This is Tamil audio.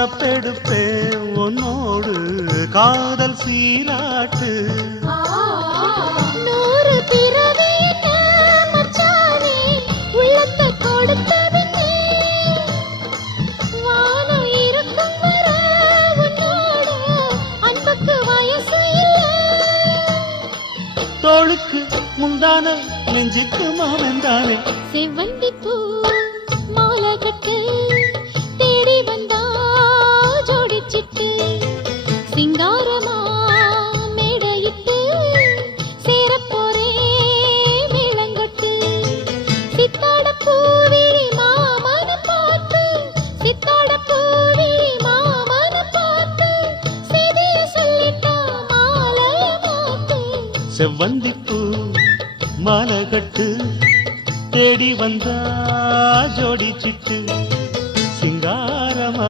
பொறப்பெடுப்பே உன்னோடு காதல் சீராட்டு. நூறு பிறவி மச்சானே உள்ளத்தை கொடுத்ததுன்னே வானம் இருக்கும் வர உன்னோட அன்புக்கு வயசு தோளுக்கு முந்தான நெஞ்சுக்கு மாமந்தானே செவ்வந்தி பூ மாலை கட்டு தேடி வந்தா ஜோடிச்சிட்டு சிங்காரமா மேடையிட்டு சேரப்போரே மேளங்கொட்டு சித்தாட பூவிழி மாமன பார்த்து சித்தாட பூவிழி மாமன பார்த்து செய்திய சொல்லிட்டா மாலைய மாத்து செவ்வந்தி பூ மாலை கட்டு தேடி வந்தா ஜோடி சிட்டு.